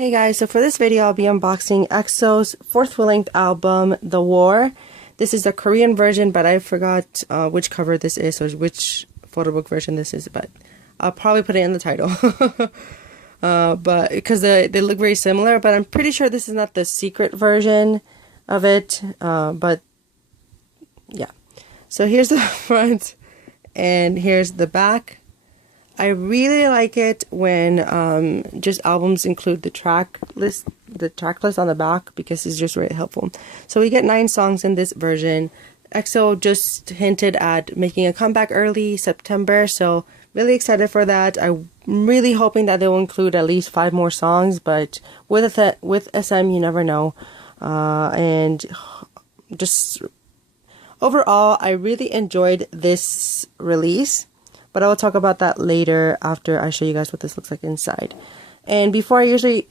Hey guys, so for this video I'll be unboxing EXO's fourth full-length album, The War. This is the Korean version, but I forgot which cover this is or which photo book version this is, but I'll probably put it in the title. But because they look very similar, but I'm pretty sure this is not the secret version of it. But yeah. So here's the front and here's the back. I really like it when just albums include the track list on the back, because it's just really helpful. So we get 9 songs in this version. EXO just hinted at making a comeback early September, so really excited for that. I'm really hoping that they will include at least 5 more songs, but with SM you never know. And just overall, I really enjoyed this release. But I will talk about that later after I show you guys what this looks like inside. And before I usually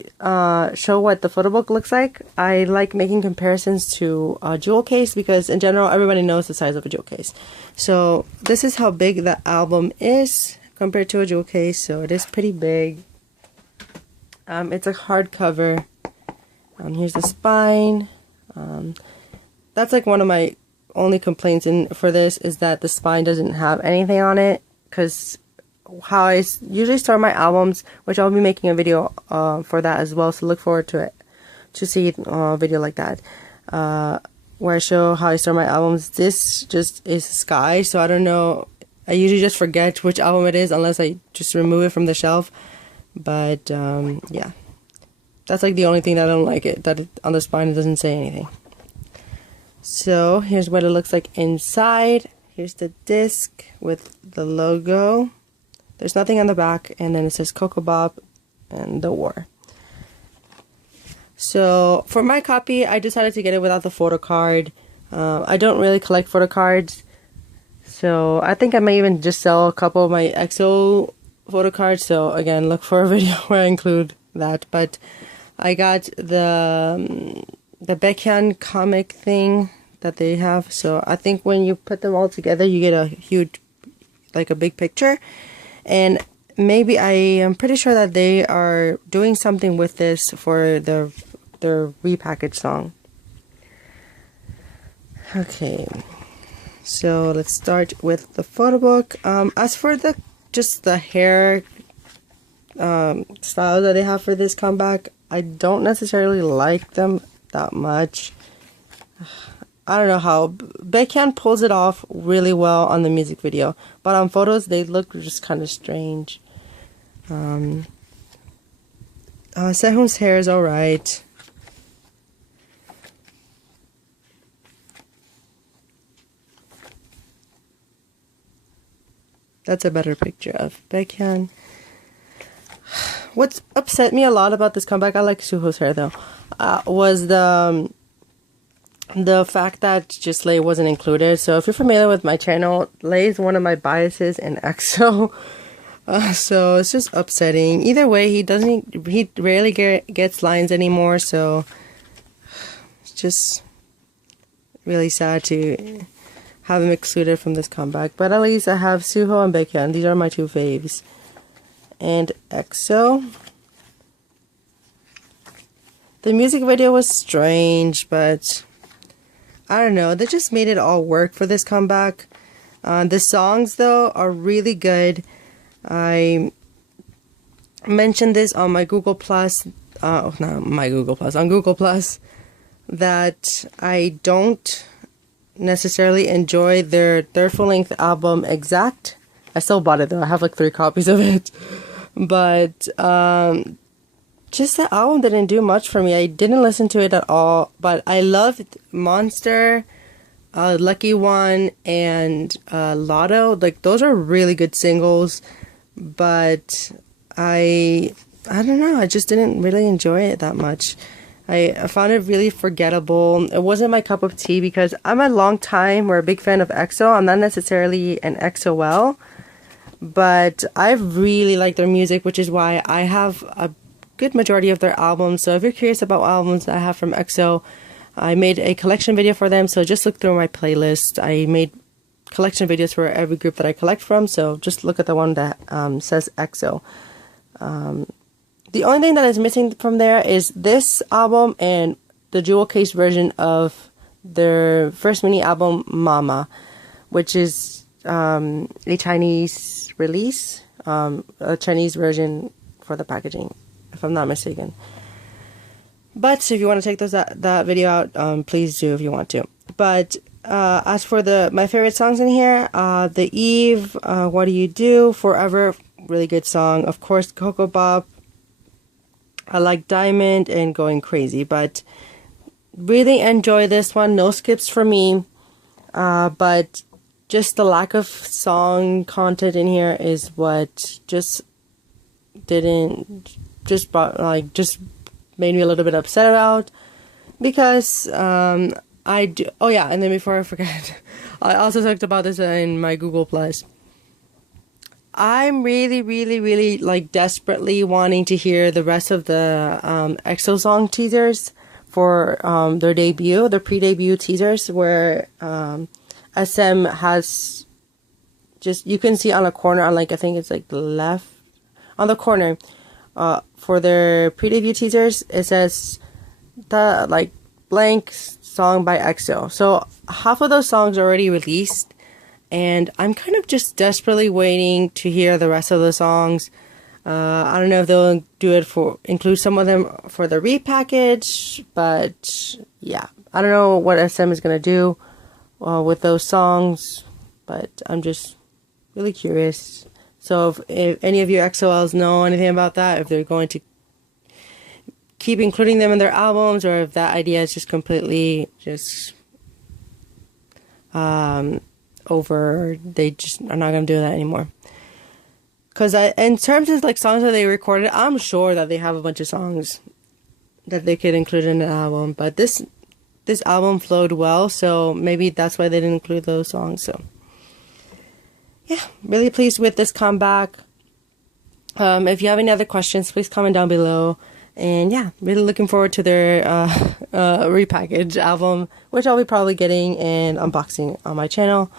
show what the photo book looks like, I like making comparisons to a jewel case, because in general everybody knows the size of a jewel case. So this is how big the album is compared to a jewel case. So it is pretty big. It's a hardcover. Here's the spine. That's like one of my only complaints for this, is that the spine doesn't have anything on it. Because how I usually store my albums, which I'll be making a video for that as well, so look forward to it, to see a video like that, where I show how I store my albums. This just is sky, so I don't know, I usually just forget which album it is unless I just remove it from the shelf. But yeah, that's like the only thing that I don't like, on the spine it doesn't say anything. So here's what it looks like inside. Here's the disc with the logo. There's nothing on the back, and then it says Coco Bob and The War. So for my copy, I decided to get it without the photo card. I don't really collect photo cards, so I think I may even just sell a couple of my EXO photo cards. So again, look for a video where I include that. But I got the Baekhyun comic thing that they have, so I think when you put them all together you get a huge, like a big picture. And maybe, I am pretty sure that they are doing something with this for their repackaged song. Okay, so let's start with the photo book. As for just the hair style that they have for this comeback, I don't necessarily like them that much. I don't know how. Baekhyun pulls it off really well on the music video, but on photos they look just kind of strange. Sehun's hair is alright. That's a better picture of Baekhyun. What's upset me a lot about this comeback, I like Suho's hair though, was the fact that just Lay wasn't included. So if you're familiar with my channel, Lay is one of my biases in EXO. So it's just upsetting. Either way, he rarely gets lines anymore, so it's just really sad to have him excluded from this comeback. But at least I have Suho and Baekhyun. These are my 2 faves. And EXO. The music video was strange, but I don't know, they just made it all work for this comeback. The songs though are really good. I mentioned this on my Google Plus, on Google Plus, that I don't necessarily enjoy their full-length album Exact. I still bought it though, I have like 3 copies of it. But just the album didn't do much for me. I didn't listen to it at all, but I loved Monster, Lucky One, and Lotto. Like, those are really good singles, but I don't know, I just didn't really enjoy it that much. I found it really forgettable. It wasn't my cup of tea, because I'm a big fan of EXO. I'm not necessarily an EXO-L, but I really like their music, which is why I have a good majority of their albums. So if you're curious about what albums I have from EXO, I made a collection video for them, so just look through my playlist. I made collection videos for every group that I collect from, so just look at the one that says EXO. The only thing that is missing from there is this album and the jewel case version of their first mini album, Mama, which is a Chinese release, a Chinese version for the packaging, if I'm not mistaken. But if you want to take that video out, please do if you want to. But as for my favorite songs in here, The Eve, What Do You Do, Forever, really good song. Of course, Coco Bop. I like Diamond and Going Crazy, but really enjoy this one. No skips for me, but just the lack of song content in here is what just made me a little bit upset about, because I do. Oh yeah, and then before I forget, I also talked about this in my Google Plus. I'm really like desperately wanting to hear the rest of the EXO song teasers for their pre-debut teasers, where SM has just, you can see on a corner on, like, I think it's like the left on the corner, for their pre-debut teasers, it says the like blank song by EXO. So half of those songs are already released, and I'm kind of just desperately waiting to hear the rest of the songs. I don't know if they'll include some of them for the repackage, but yeah, I don't know what SM is gonna do with those songs, but I'm just really curious. So if any of you EXO-Ls know anything about that, if they're going to keep including them in their albums, or if that idea is just completely over, they just are not going to do that anymore. Because in terms of like songs that they recorded, I'm sure that they have a bunch of songs that they could include in the album, but this album flowed well, so maybe that's why they didn't include those songs. So yeah, really pleased with this comeback. If you have any other questions, please comment down below. And yeah, really looking forward to their repackaged album, which I'll be probably getting and unboxing on my channel.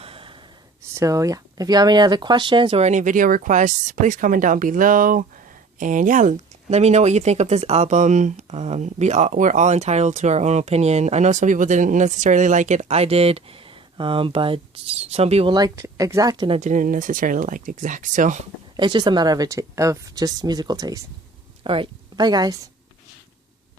So yeah, if you have any other questions or any video requests, please comment down below. And yeah, let me know what you think of this album. We're all entitled to our own opinion. I know some people didn't necessarily like it. I did. But some people liked Exact, and I didn't necessarily like Exact. So it's just a matter of just musical taste. Alright, bye guys.